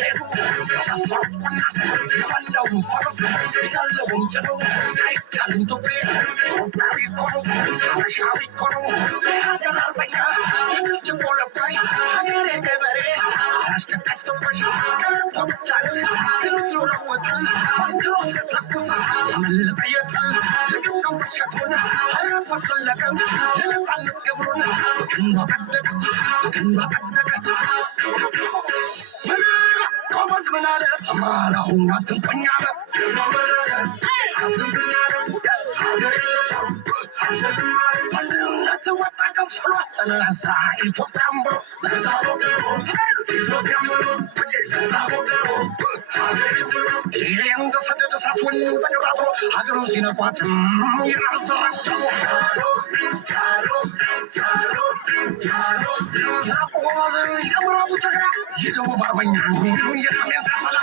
ሄዱ ሸፈርኩና የበላውን ፈረስ ያለውን ጭነው አይቻልም ትግሬ ኢትዮጵያዊ እኮ ነው ሀበሻዊ እኮ ነው ሀገር አርበኛ የድርጅት ቦለባይ ሀገሬ ገበሬ አላስከታች ተቆሽ ቀርቶ ብቻ ነው ሲሉት ኖረወታል ወንድሮ ሲተኩስ ያመለጠ የታል የግብ ቀንበሸኩን አረፈ ፈለገም የነጻነት ግብሩን ክንዶ ጠደቀ ጎበዝ ምን አለ አማራውን አትንቆኝ አለ በአንድነት ወጣ ከፍሎ ተነሳ ኢትዮጵያን ብሎ ይሄ እንደ ሰደድ እሳት ወኔው ተቀጣጥሎ ሀገሩን ሲነኳት የናዘራፍ የምዕራቡ ጀግና የደቡብ አርበኛ የሰሜን ሳተላ